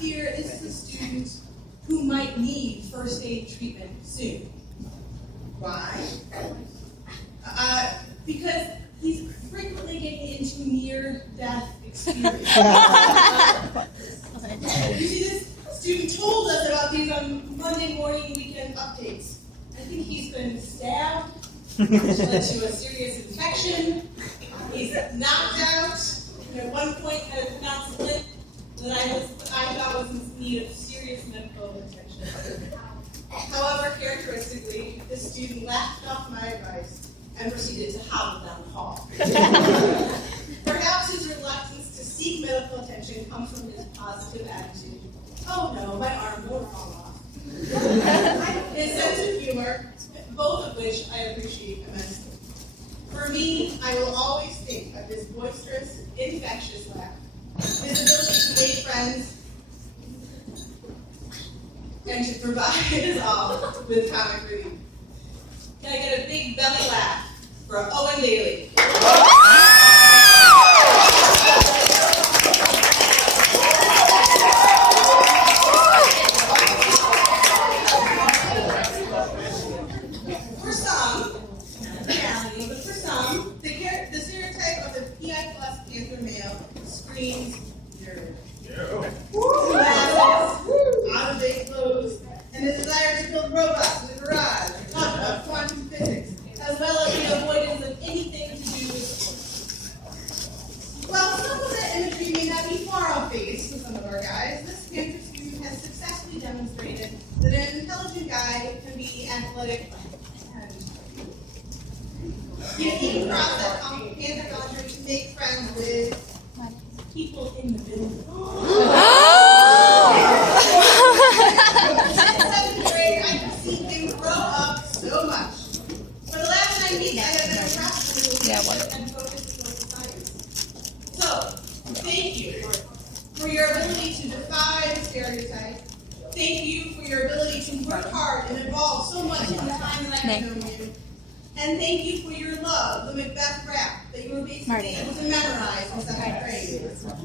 fear this is a student who might need first aid treatment soon. Why? Because he's frequently getting into near-death experiences. You see, this student told us about these on Monday morning weekend updates. I think he's been stabbed, which led to a serious infection. He's knocked out, and at one point had a pronounced lip that I thought was in need of serious medical attention. However, characteristically, this student laughed off my advice and proceeded to hobble down the hall. Perhaps his reluctance to seek medical attention comes from his positive attitude. Oh no, my arm won't fall off. His sense of humor, both of which I appreciate immensely. For me, I will always think of his boisterous, infectious laugh, his ability to make friends, and to provide us all with comic relief. Can I get a big belly laugh for Owen Daley? For some, reality, but for some, the stereotype of the PI plus Panther male screams nerd. Glasses, out-of-date clothes, and the desire to build robots in the garage, talk about quantum physics, as well as the avoidance of anything to do with sports. While some of that imagery may not be far off base with some of our guys, this Panther student has successfully demonstrated that an intelligent guy can be athletic and he can cross that Panther boundary to make friends with people in the building. In 7th grade, I have seen him grow up so much. For the last 9 weeks, I have been impressed with his and focused on science. So, thank you for your ability to defy the stereotype. Thank you for your ability to work hard and evolve so much in the time that I've known you. And thank you for your love, the Macbeth rap that you were basically able to memorize in 7th grade.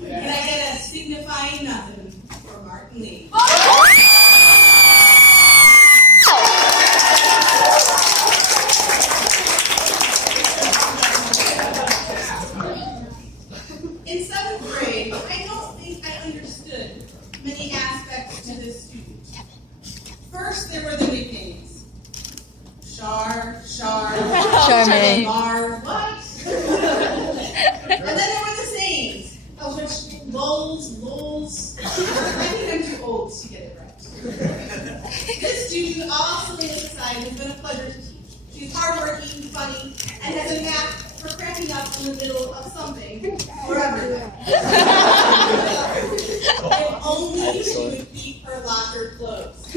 Can I get a signifying nothing for Martin Lee? In 7th grade, I don't think I understood many aspects to this student. First, there were the nicknames. Charmaine. Barr, what? And then there were the sayings, of which lulls. I think I'm too old to get it right. This student, all salacious aside, has been a pleasure to teach. She's hardworking, funny, and has a knack for cracking up in the middle of something or everything. If only she would keep her locker closed.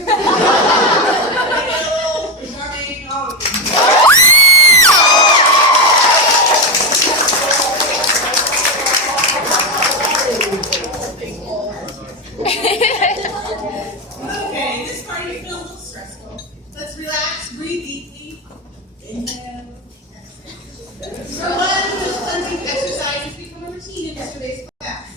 Charmaine Ong. Okay, this party is a little stressful. Let's relax, breathe deeply. Inhale. For one, this cleansing exercise has become a routine in yesterday's class.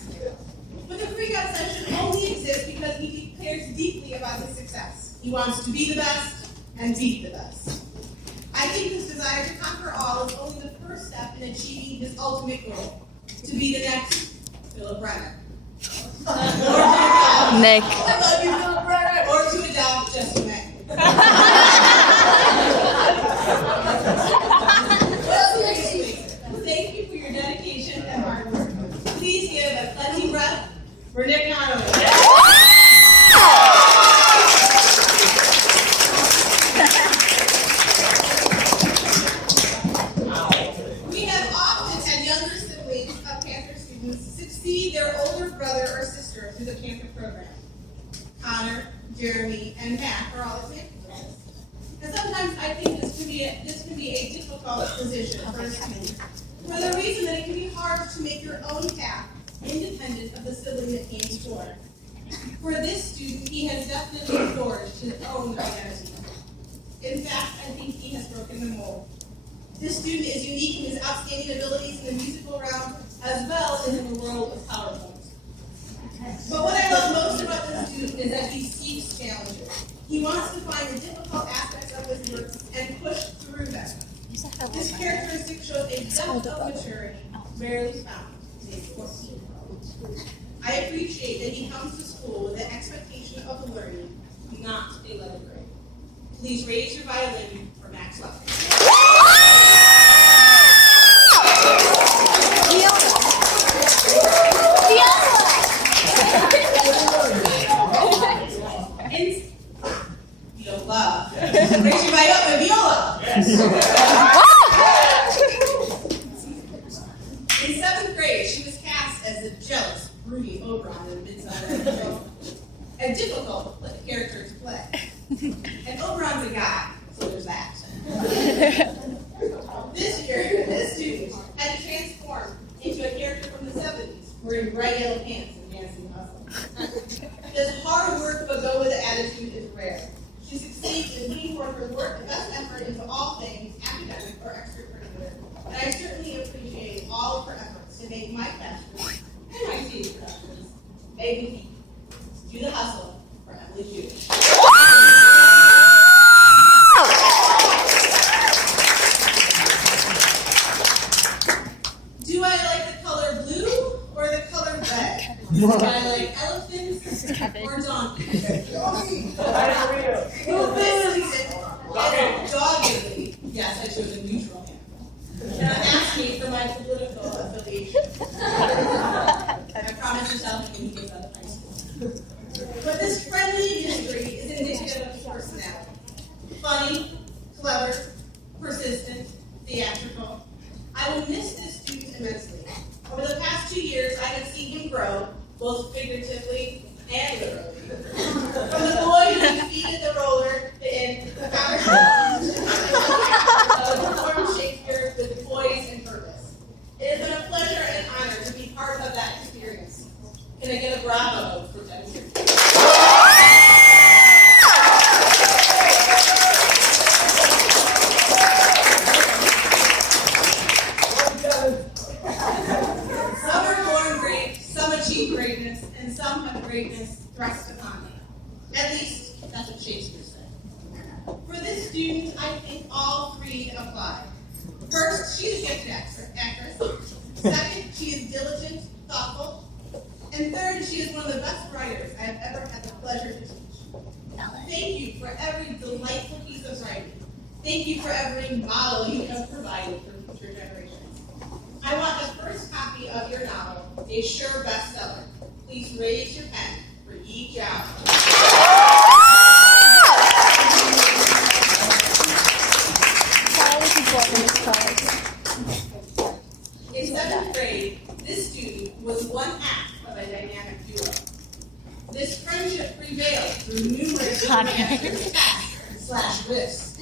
But the freakout session only exists because he cares deeply about his success. He wants to be the best and beat the best. I think this desire to conquer all is only the first step in achieving his ultimate goal, to be the next Philip Brenner. Nick. I love you, Philip Brenner. Or to adopt just a man. Well, seriously, thank you for your dedication and hard work. Please give a cleansing breath for Nick Connelly. We have often had younger siblings of Panther students succeed their older brother or sister through the Panther program. Connor, Jeremy, and Matt are all examples of this. And sometimes I think this can be a difficult position for a student, for the reason that it can be hard to make your own path independent of the sibling that came before. For this student, he has definitely forged his own identity. In fact, I think he has broken the mold. This student is unique in his outstanding abilities in the musical realm, as well as in the world of PowerPoint. But what I love most about this He wants to find the difficult aspects of his work and push through them. This characteristic shows a depth of maturity rarely found in a 14-year-old. I appreciate that he comes to school with the expectation of learning, not a letter grade. Please raise your violin for Maxwell. Viola. Raise your violin, viola. In 7th grade, she was cast as the jealous, brooding Oberon in Midsummer Night's Dream. A difficult character to play. And Oberon's a guy, so there's that. This year, this student had to transform into a character from the 70s, wearing bright yellow pants and dancing hustle. This hard work but go with the attitude is rare. She succeeds in putting forth her work and best effort into all things academic or extracurricular. And I certainly appreciate all of her efforts to make my classroom and my stage productions make me do the hustle for Emily Jewish. Do I like the color blue or the color red? Do I like elephants or donkeys? Doggedly, yes, I chose a neutral hand. Now ask me for my political affiliation. I promise yourself you can give up high school. But this friendly history is indicative of his personality. Funny, clever, persistent, theatrical. I will miss this student immensely. Over the past 2 years, I have seen him grow, both figuratively and literally. From the boy who defeated the roller in the performed Shakespeare with poise and purpose. It has been a pleasure and honor to be part of that experience. Can I get a bravo for Panther? Some are born great, some achieve greatness, and some have greatness thrust upon them. At least, that's what Shakespeare said. For this student, I think all three apply. First, she is a gifted actress. Second, she is diligent, thoughtful. And third, she is one of the best writers I have ever had the pleasure to teach. Thank you for every delightful piece of writing. Thank you for every model you have provided for future generations. I want the first copy of your novel, a sure bestseller. Please raise your pen for Qiao. In 7th grade, this student was one half of a dynamic duo. This friendship prevailed through numerous /rifts.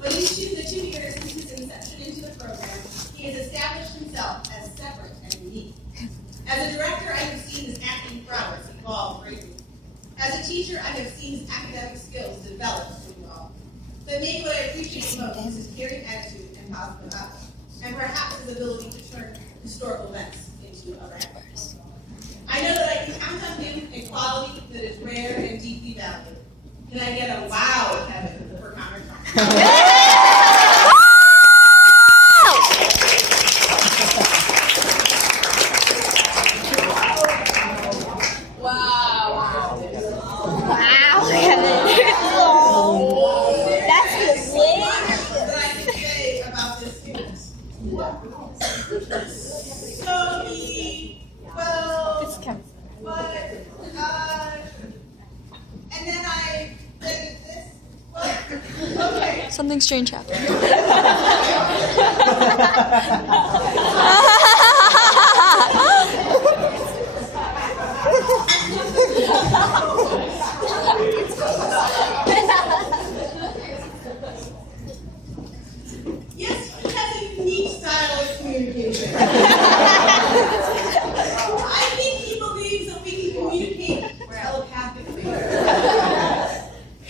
But in the 2 years since his inception into the program, he has established himself as separate and unique. As a director, I have seen his acting prowess evolve greatly. As a teacher, I have seen his academic skills develop and evolve. But maybe what I appreciate most is his caring attitude and positive outlook, and perhaps his ability to turn historical events into a record. I know that I can count on him a quality that is rare and deeply valued. Can I get a wow, Kevin, for Connor Chong? And then I did this. Well, okay. Something strange happened. Yes, he has a unique style of communication. I think he believes that we can communicate telepathically.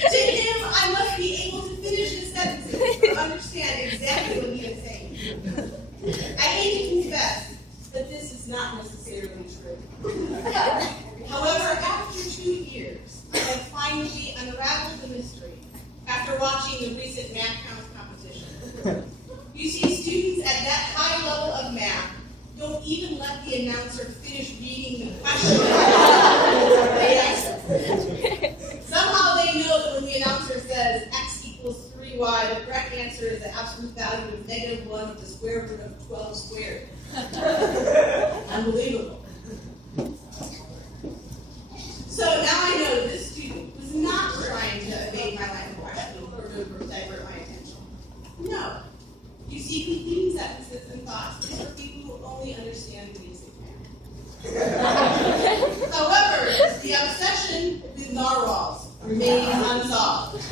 To him, I must be able to finish his sentences or understand exactly what he is saying. I hate to confess, but this is not necessarily true. However, after 2 years, I have finally unraveled the mystery watching the recent math counts competition. You see, students at that high level of math don't even let the announcer finish reading the question. They answer. Somehow they know that when the announcer says x equals 3y, the correct answer is the absolute value of -1 with the square root of 12 squared. Unbelievable. So now I know this student was not trying to evade my line of questioning or divert my attention. No. You see, completing sentences and thoughts is for people who only understand basic math. However, the obsession with narwhals remains unsolved.